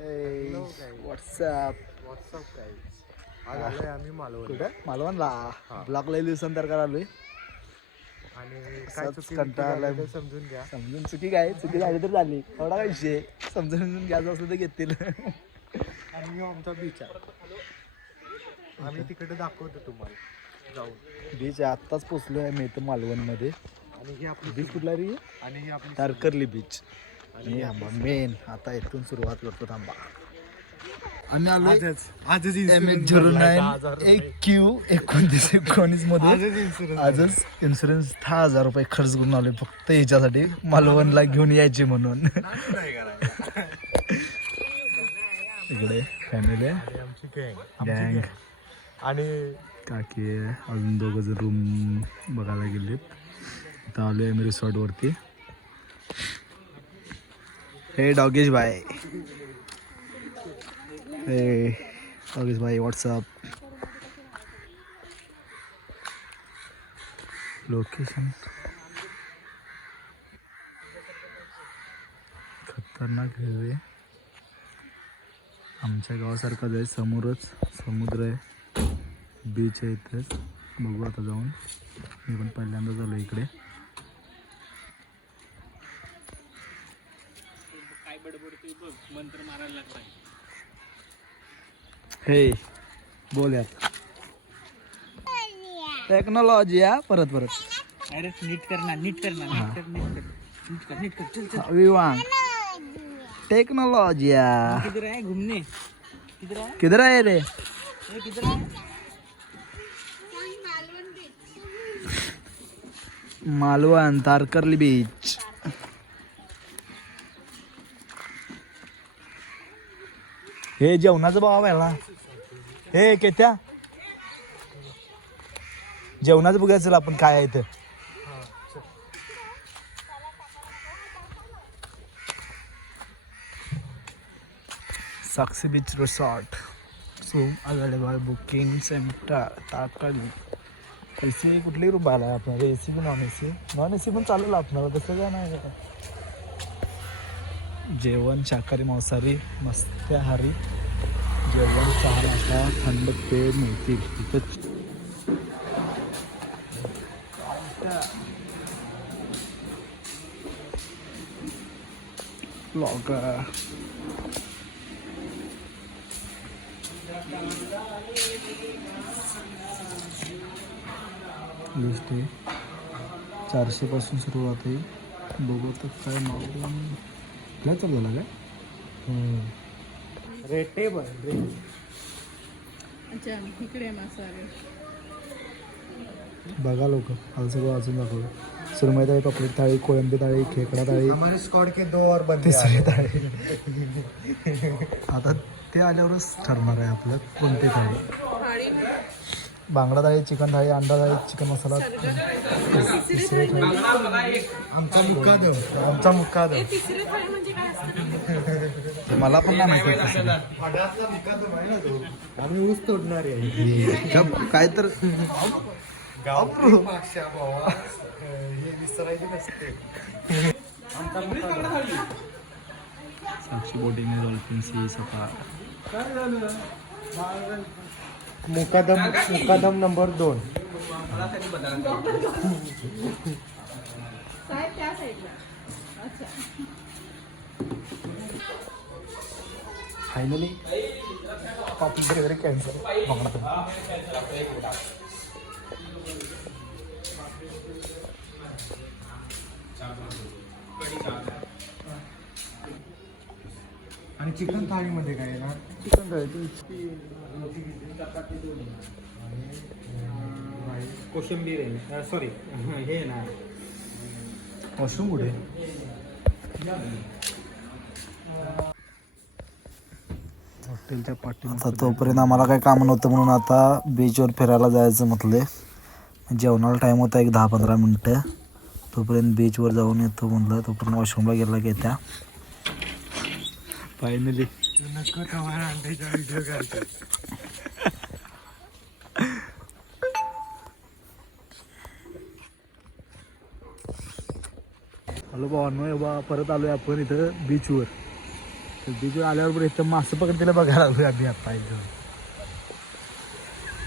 WhatsApp guys आज आलोय आम्ही मालवण कुठं मालवणला ब्लॉग लई दिवसांतर करालोय आणि काय चुकी कंटाळा ते समजून घ्या. समजून चुकी काय चुकी झाली तर झाली एवढा काय विषय समजून घ्यायचं असलं तर घेतील. आणि आमचा बीच आहे आम्ही तिकडे दाखवतो तुम्हाला जाऊन. बीच आत्ताच पोचलोय मी इथं मालवणमध्ये. आणि ही आपली बीच कुठला रे आणि ही आपली तारकर्ली बीच. आणि थांबा मेन आता इथून सुरुवात करतो थांबा. आम्ही आलो आजच MH09 AQ2919 मध्ये आजच इन्शुरन्स 10,000 रुपये खर्च करून आलोय फक्त याच्यासाठी मालवणला घेऊन यायचे म्हणून. इकडे फॅमिली आमची गँग आणि काकी आहे. अजून दोघं जण रूम बघायला गेलेत. इथं आलोय आम्ही रिसॉर्टवरती. हे डॉगेश भाई हे डॉगेश भाई व्हॉट्सअप. लोकेशन खतरनाक हायवे. आमच्या गावासारखाच आहे. समोरच समुद्र आहे. बीच आहे इथेच. बघू आता जाऊन. मी पण पहिल्यांदाच आलो इकडे. हे बोल यार टेक्नॉलॉजी या परत अरे नीट कर नीट कर चल विवांग टेक्नोलॉजी किधर है घूमने किधर आहे रे. किधर है मालवण तारकर्ली बीच. हे जेवणाचं भाव आहे ना. हे केत्या जेवणाचं बघायचं आपण काय आहे इथं. Sakshi beach resort room available booking centre Tarkarli. AC कुठली रूम आला आपल्याला AC की नॉन AC पण चालेल आपल्याला तसं काय नाही का. जेवण शाकाहारी मांसाहारी मस्त्याहारी जेवण 6 वाजता थंड पेय मिळतील तिथं. ब्लॉगर लिस्ट आहे 400 पासून सुरुवात आहे. बघू तर काय मागून काय चालू झालं काय. रेटेबल अच्छा इकडे मसाले बघा लोक आज सगळं अजून दाखवलं. सुरमई थाळी पापलेट थाळी कोळंबी थाळी खेकडा थाळी हमारे स्क्वाड के 2 और बंदे तिसरी थाळी. आता ते आल्यावरच ठरणार आहे आपलं कोणती थाळी. बांगडा थाळी चिकन थाळी अंडा थाळी चिकन मसाला तिसरी थाळी. आमचा मुक्कादम मला पण नाही माहिती. आम्ही ऊस तोडणार आहे काय तर हे विसरायचे नसते. साक्षी बोटिंग डॉल्फिन सी सफा. मुकादम नंबर 2. फायनली आपली डिलिव्हरी कॅन्सल. बघणार आणि चिकन थाळीमध्ये काय आहे ना चिकन थाळी कोशिंबीर आहे सॉरी हे ना वॉशरूम कुठे. हॉटेलच्या पाठी. आता तोपर्यंत आम्हाला काही काम नव्हतं म्हणून आता बीचवर फिरायला जायचं म्हटलं. जेवणाला टाईम होता एक 10-15 मिनटं. तोपर्यंत बीचवर जाऊन येतो म्हटलं. तोपर्यंत वॉशरूमला गेला की त्या फायनली व्हिडिओ काढतो. हॅलो भावांनो. परत आलोय आपण इथं बीचवर. बीचवर आल्यावर बरं इथं मासं पकडतेला बघायला लागलो आम्ही आता इथं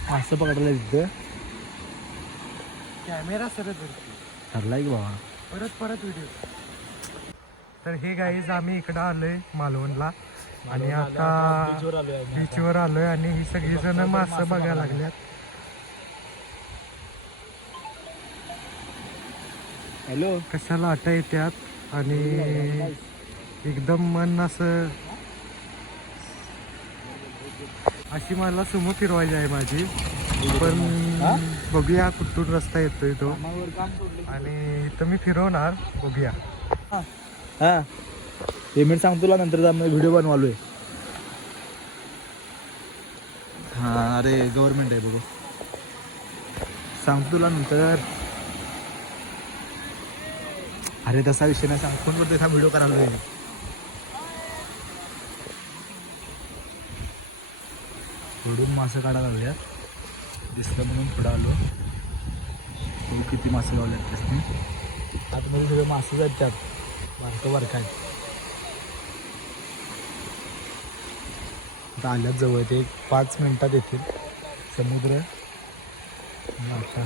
मासं पकडलं तिथं कॅमेरा सरत होती ठरलाय की बाबा परत व्हिडिओ. तर हे गाईज आम्ही इकडं आलोय मालवणला आणि आता बीचवर आलोय आणि ही सगळी जण मासं बघायला लागल्यात. हॅलो कशाला आटा येतात आणि एकदम मन असं अशी मला सुमो फिरवायची आहे माझी, पण बघूया कुठून रस्ता येतोय तो आणि इथं मी फिरवणार, बघूया. हा पेमेंट सांग तुला नंतर व्हिडिओ बनवालोय. हा अरे गव्हर्नमेंट आहे बघू सांगतो तुला नंतर. अरे तसा विषय नाही सांग फोन करतोय हा व्हिडिओ करायला. थोडून मासं काढायला लागल्यात दिसलं म्हणून पुढं आलो. बघू किती मासे लावल्यात त्यासनी. आतमध्ये सगळे मासे आहेत त्यात बारकं काय आता आल्यात जवळ ते 5 मिनिटात येतील. समुद्र आता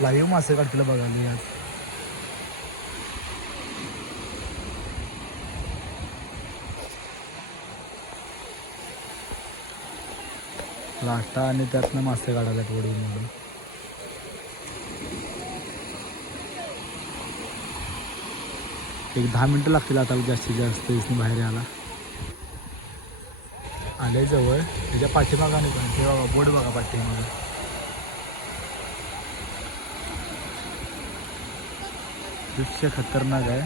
लाईव्ह मासे काढतील बघा मी आज. लाटा आणि त्यातनं मासे काढायला वडून म्हणून. एक 10 मिनिटं लागतील आता जास्तीत जास्त इथून बाहेर यायला. आले जवळ त्याच्या पाठीमागाने पण ते बघा बोट बघा पाठीमागं. दृश्य खतरनाक आहे.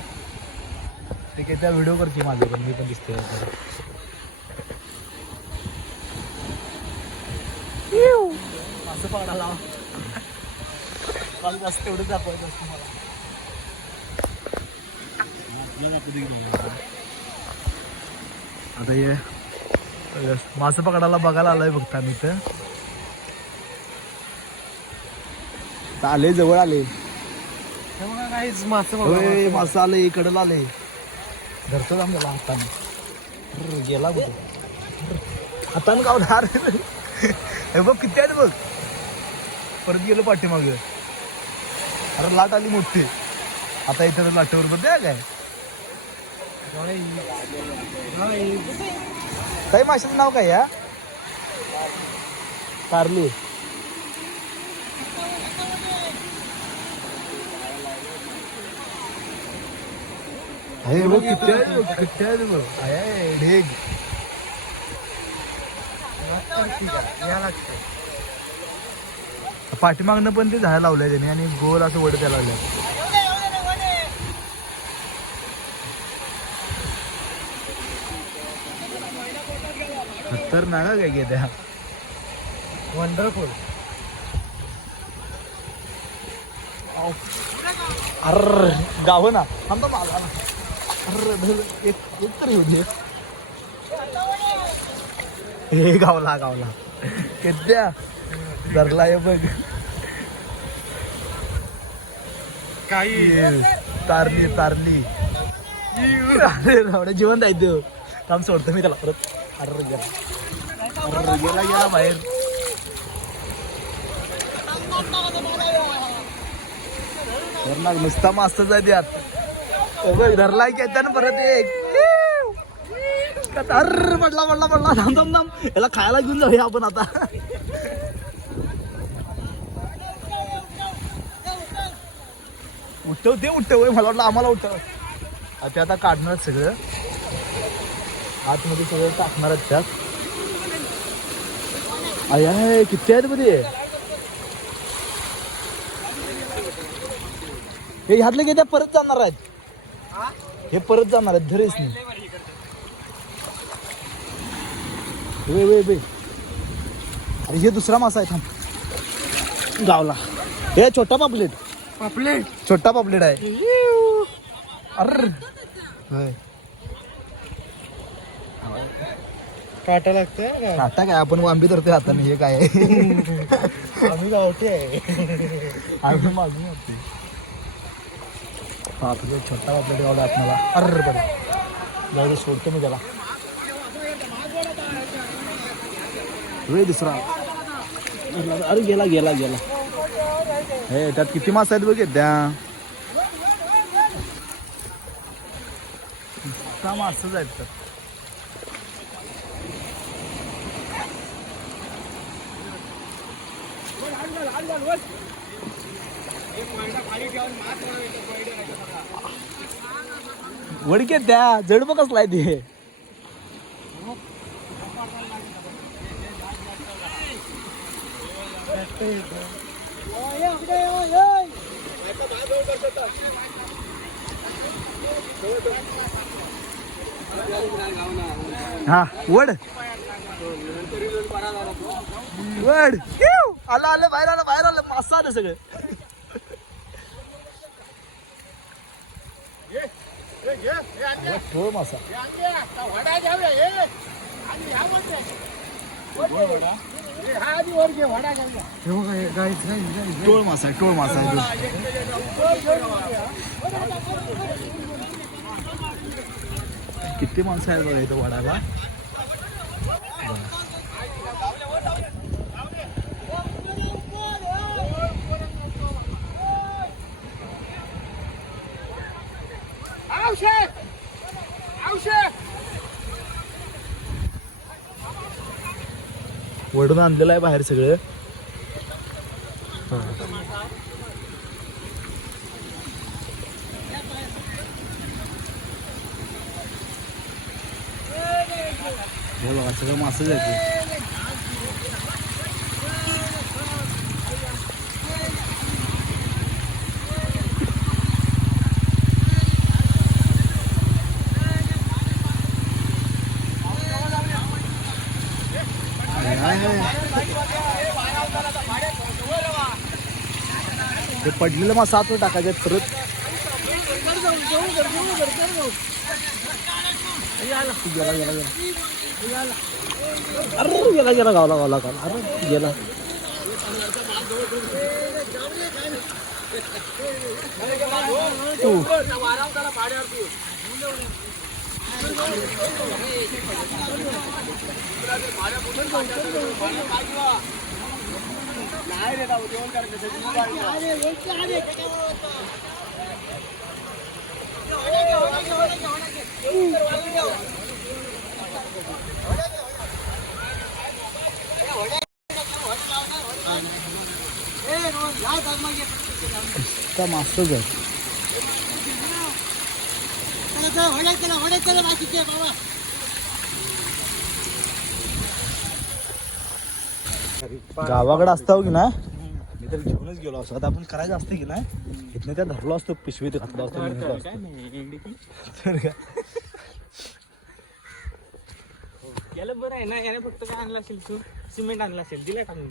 ते काय त्या व्हिडिओ करते माझं पण मी पण दिसते. असं पकडायला मला जास्त एवढं दाखवायचं असतं मला. आता ये मासं पकडायला बघायला आलोय बघता मी तर. आले जवळ आले काहीच मासं होय मासं आले इकडं आले. धरतो आम्हाला हाताने गेला कुठे हातानं गावला. हे बघ किती आहेत बघ. परत गेलो पाठीमाग. अरे लाट आली मोठी. आता इथं लाटेवर बघ द्या काय काही माशाचं नाव काय या कारली. हे बघ किती आहेत किती आहेत बघ. आहे ढेग. पाठीमागनं पण ते झाड लावलंय त्याने आणि गोल असं वडत त्याला लावलंय. खतरनाक काय की त्या वंडरफुल. अर गाव ना थांबा मला. अरे एक तर येऊ दे. हे गावला गावला कित्या धरला आहे बघ. काही तारली तारली. अरे रावड्या जिवंत आहे तो. काम सोडतो मी त्याला परत. अरे गेला गेला बाहेर. धरणार नुसता मास्तच आहे त्यात. धरला की येतात परत एक. अरे पडला पडला पडला. थांब थांब थांब याला खायला घेऊन जाऊया आपण आता. उठव ते उठव मला वाटलं आम्हाला उठव. ते आता काढणार सगळं आतमध्ये सगळं टाकणार आहेत त्यात. आहे किती आहेत मध्ये. हे ह्यातले की त्या परत जाणार आहेत. हे परत जाणार आहेत धरेच नाही. वे वे वे. अरे हे दुसरा मासा आहे थांब गावला. हे छोटा पापलेट. पापलेट छोटा पापलेट आहे. अरे होय काटा लागतंय. आता काय आपण वांबी धरतोय हाताने. हे काय आहे. आम्ही गावठी आहे. आम्ही मागून होते. पापलेट छोटा पापलेट गावला आपल्याला. अरे बरं जाऊ दे, सोडतो मी त्याला. वेळ दुसरा. अरे गेला गेला गेला. हे त्यात किती मासे आहेत बघ त्या. मासच आहेत तर. वडके त्या जड बघ कसला आहे ते. हा वड वड आलं आलं बाहेर आलं बाहेर आलं. मासा आलं सगळं. ठोळ मासा. टोळ मासा आहे, टोळ मासा आहे. किती माणसं आहेत बघा इथं वडाला. वडून आणलेलं आहे बाहेर सगळं. हे बघा सगळं मासं जायचे. हे पडलेलं मासा आतून टाकायचे परत. गेला गेला गेला. अरे गेला गेला गावला गावला गावला. अरे गेला. का मास्तर आहे. गावाकडे असतो की ना मी तर घेऊनच गेलो असतो. आता आपण करायचं असतं की ना इथनं त्या धरलो असतो पिशवीत घातला असतो. याला बरं आहे ना, याने फक्त काय आणलं असेल तू, सिमेंट आणलं असेल, दिला टाकून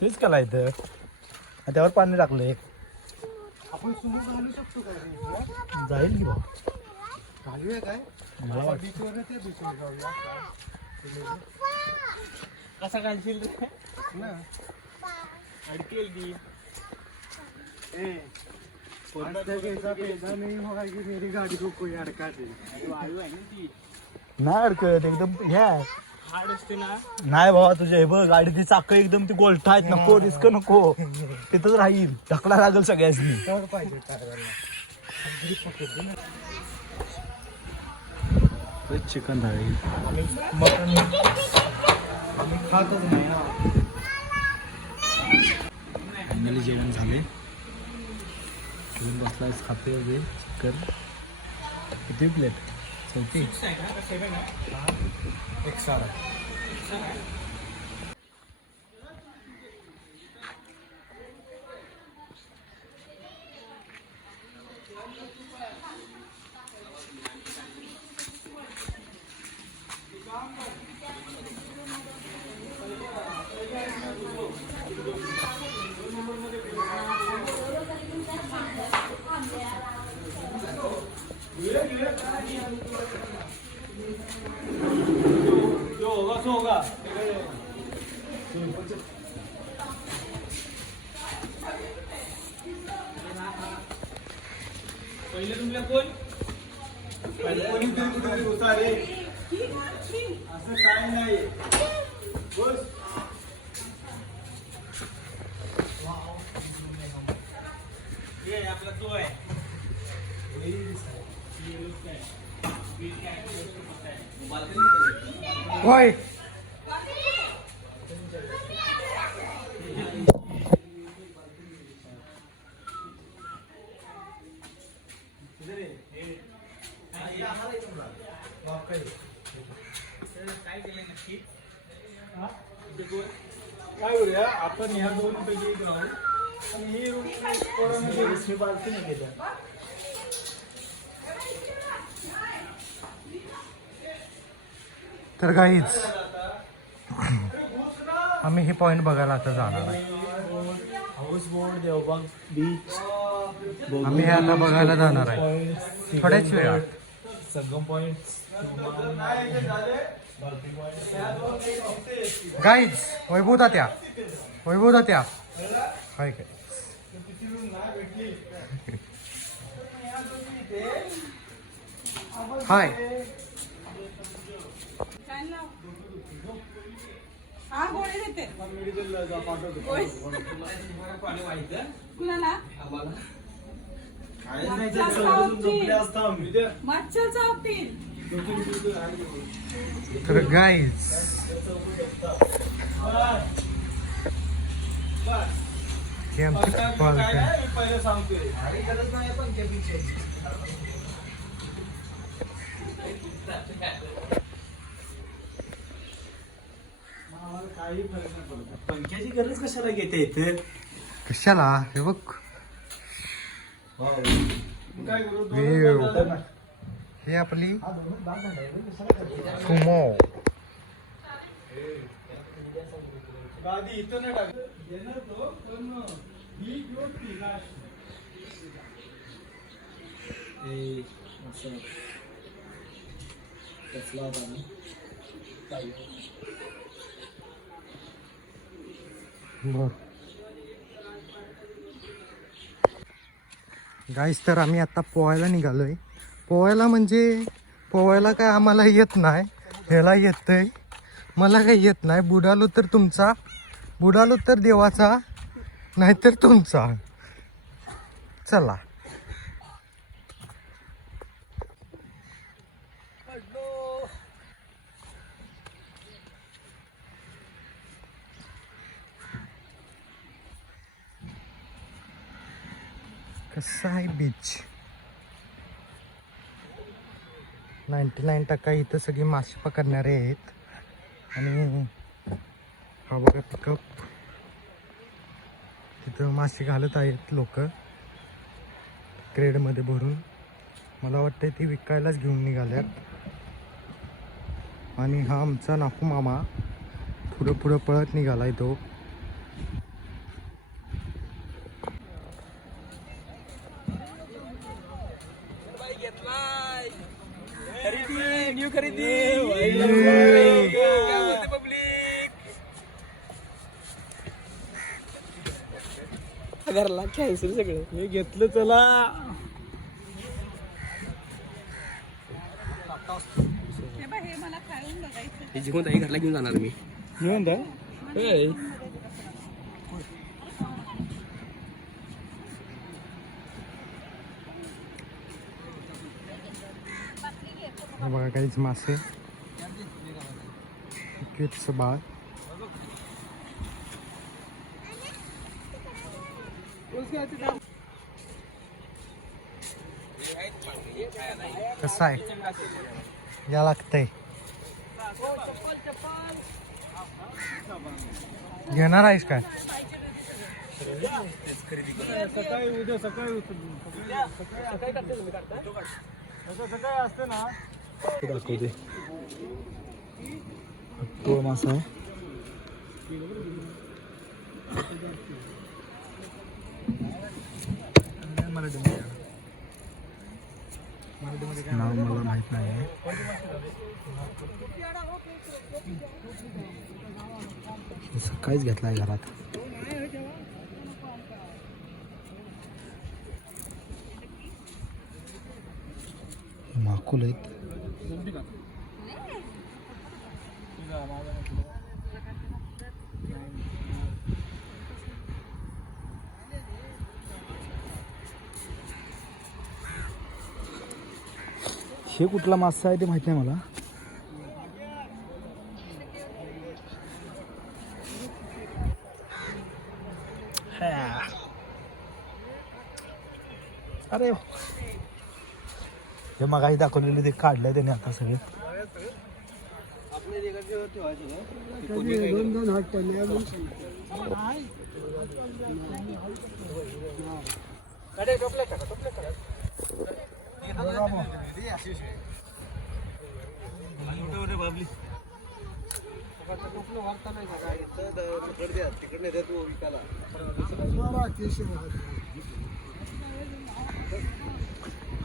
तेच केला इथं. त्यावर पाणी टाकलंय. आपण सुमो घालू शकतो का? जाईल की भाऊ. घालूया काय? मला वाटतं बीचवर ते बीचवर जाऊया. कसा घालशील रे ना अडकेल ती. नहीं होगा कि मेरी गाड़ी को कोई अड़का दे. वायू आहे ना ती, नाही अडकत एकदम. हे हार्ड असते ना. नाही बाबा तुझ्या हे बघ गाडीची चाक एकदम ती गोलटा आहेत. नको रिस्क नको. तिथंच राहील. ढकला लागेल सगळ्यांनी. तर पाहिजे टायरला. चिकन थाळी. मटन आम्ही खातच नाही ना. फायनली जेवण झाले. जेवण बसलाय खाते वगैरे चिकन. किती प्लेट? 34. एक सारा. पहिले तुमला कोण कोणी कुठे होता रे असं काय नाही बस ये आपला तो आहे होय काय केलंय नक्की काय करूया आपण ह्या दोन पैकी राहू आणि ही पोरांमध्ये बालकी नाही केल्या तर काहीच आम्ही हे पॉइंट बघायला आता जाणार आहे. हाऊस बोट देवबाग बीच आम्ही हे आता बघायला जाणार आहे थोड्याच वेळात. संगम पॉइंट गाईज वैभवता त्या हाय काय हाय हा गोळे देते कुणाला मच्छर चावतील तर गाईज हे आमची बाल्कनी. पहिले सांगतोय काही फरक नाही पडत पंख्याची गरज कशाला घेते इथे कशाला हे बघ काय करू View. हे आपली सुमो गादी इथं नाही टाक येणार तो पण ही किंवा ती ना गाईस तर आम्ही आता पोहायला निघालोय. पोहायला म्हणजे पोहायला काय आम्हाला येत नाही, ह्याला येतंय, मला काही येत नाही. बुडालो तर देवाचा, नाहीतर तुमचा. चला कसं आहे बीच. 99% इथं सगळी मासे पकडणारे आहेत. आणि हा बघा पिकअप, तिथं मासे घालत आहेत लोक क्रेडमध्ये भरून. मला वाटतं ती विकायलाच घेऊन निघाल्यात. आणि हा आमचा नाकू मामा पुढं पळत निघालाय तो. न्यू खरेदी पब्लिक घरला कॅन्सल सगळं हे घेतलं चला हे मला खाऊन बघायचं. हे जिंकून ताई घरला घेऊन जाणार मी. घेऊन जा हा बघा काहीच मासे, क्यूटचं बाळ. कसं आहे, या लागतंय. घेणार आहेस काय? सकाळी सकाळी असते ना दाखवते. तो मासा आहे. नाव मला माहित नाही. सकाळीच घेतलाय घरात. दाखवलेत. हे कुठला मासा आहे ते माहिती नाही मला. अरे हे मगाही दाखवलेले ते काढलंय त्याने आता सगळे.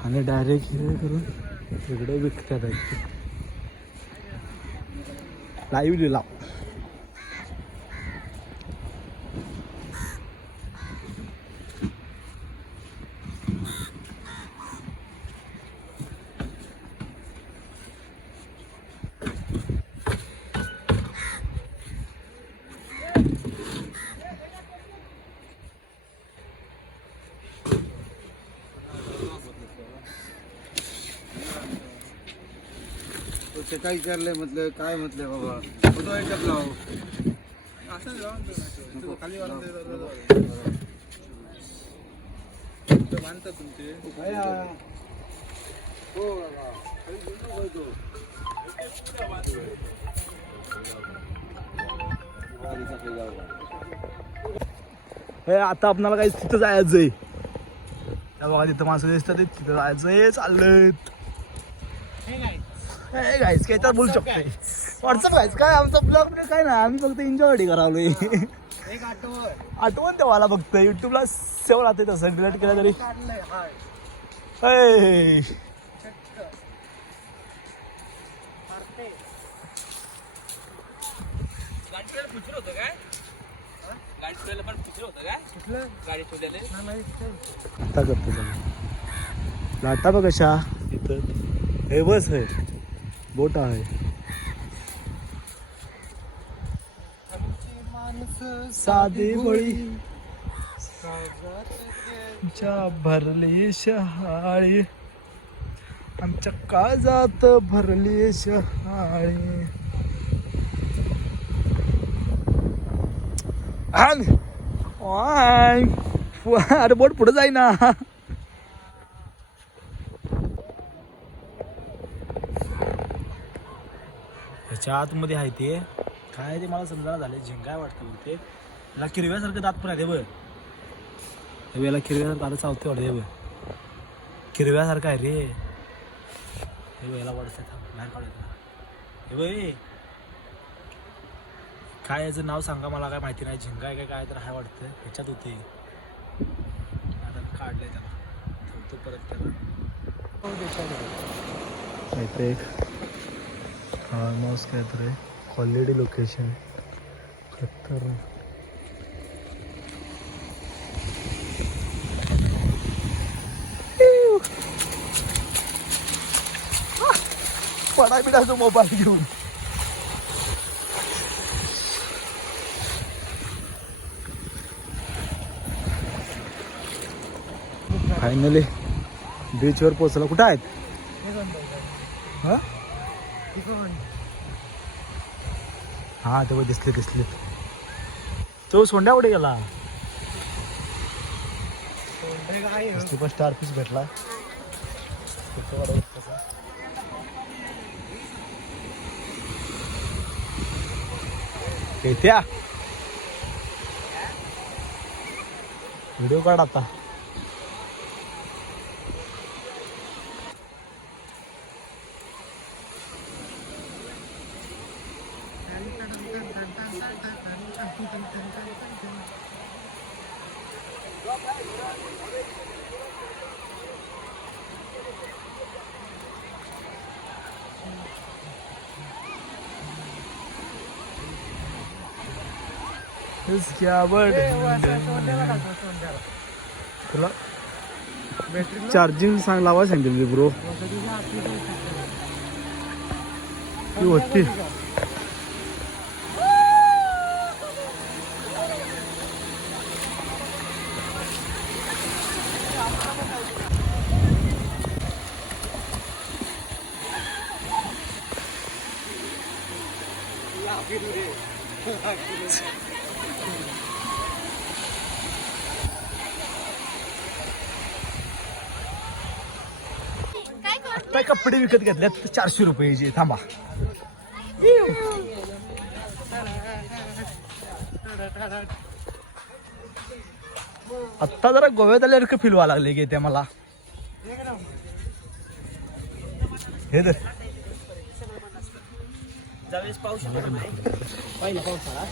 आणि डायरेक्ट हिरे करून तिकडे विकतात. लाईव्ह लिहिला. काय विचारलंय म्हटलं काय म्हटलंय बाबा फोटो आहे टाकला खाली मानतात तुमचे हो आता आपल्याला काही तिथं जायचंय. त्या बघा तिथं माणसं दिसतात तिथं जायचंय. चाललंय गाईस काय तर बोलू शकतोय. व्हॉट्सअप गाईस काय आमचा ब्लॉग काय ना आम्ही फक्त एन्जॉय करावलोय. आठवण तेव्हाला फक्त युट्यूबला सेव्ह राहते तसं डिलीट केलं तरी. आता करतो सगळं. लाटा बघ कशा इथं. हे बस आहे बोट आहे. साधी बळी भरली शहाळी आमच्या काळजात भरली शहाळी. अरे बोट पुढे जाईना. ह्याच्या आतमध्ये आहे ते काय ते मला समजायला झाले. झिंगाय वाटतं ते. याला किरव्यासारखं दात पण आहे बघ. याला किरव्यासारखं आता चावते वाटते बघ. किरव्यासारखं आहे रे. हे बघ याला वाटतं बाहेर काढायचं. हे बघ काय याचं नाव सांगा मला काय माहिती नाही. झिंगाय काय काय तर आहे वाटतं. ह्याच्यात होते आता काढलंय त्याला. ठेवतो परत त्याला. इथे एक फार्म हाऊस काहीतरी हॉलिडे लोकेशन. खतर पडा बिडा जो मोबाईल घेऊन. फायनली बीचवर पोहोचला. कुठं आहेत हा तेव्हा दिसले. तो सोंड्या कुठे गेला. पण स्टार फिश भेटला. त्या व्हिडिओ काढ आता. तुला चार्जिंग लावा सांगितली ब्रो. ती होती. काय कपडे विकत घेतल्यात 400 रुपयाचे. थांबा. आत्ता जरा गोव्यात आल्यासारखं फील व्हायला लागले की ते मला. हे तर ज्यावेळेस पाऊस येतो ना, पहिला पावसाळा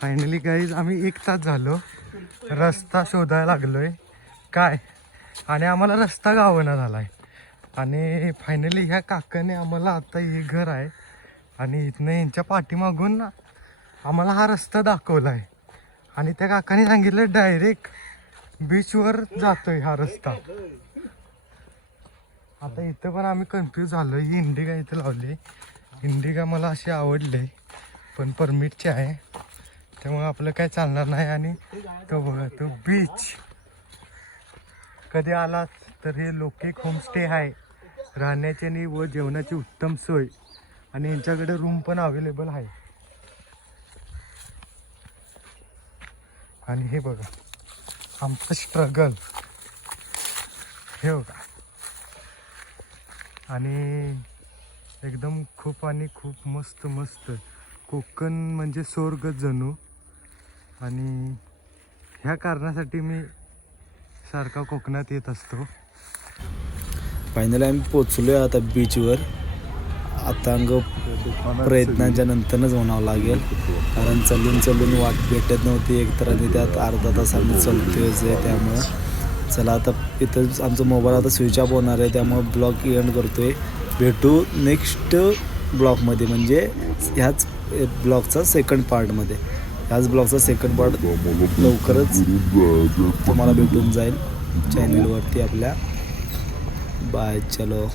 फायनली गाईज आम्ही 1 तास झालो रस्ता शोधायला लागलोय काय, आणि आम्हाला रस्ता गावना झालाय. आणि फायनली ह्या काकाने आम्हाला आता हे घर आहे आणि इथनं यांच्या पाठीमागून ना आम्हाला हा रस्ता दाखवलाय. आणि त्या काकाने सांगितलं डायरेक्ट बीचवर जातोय हा रस्ता. आता इथं पण आम्ही कन्फ्यूज झालो. ही इंडिगा इथं लावली. इंडिगा मला अशी आवडले पण परमिटची आहे त्यामुळे आपलं काय चालणार नाही. आणि तो बघा तो बीच. कधी आलात तर हे लोकेक होमस्टे आहे. राहण्याची आणि व जेवणाची उत्तम सोय आणि यांच्याकडे रूम पण अवेलेबल आहे. आणि हे बघा आमचं स्ट्रगल हे बघा. आणि एकदम खूप आणि खूप मस्त मस्त कोकण म्हणजे स्वर्ग जणू. आणि ह्या कारणासाठी मी सारखा कोकणात येत असतो. फायनली आम्ही पोचलोय आता बीचवर. आता प्रयत्नांच्या नंतरच म्हणावं लागेल कारण चलून वाट भेटत नव्हती एकतर आणि त्यात अर्धा तास आम्ही चलतोयच आहे. त्यामुळं चला आता इथं आमचा मोबाईल आता स्विच ऑफ होणार आहे त्यामुळं ब्लॉग एंड करतोय. भेटू नेक्स्ट ब्लॉगमध्ये म्हणजे ह्याच ब्लॉगचा सेकंड पार्टमध्ये. ह्याच ब्लॉगचा सेकंड पार्ट लवकरच तुम्हाला भेटून जाईल चॅनलवरती आपल्या. बाय. चलो.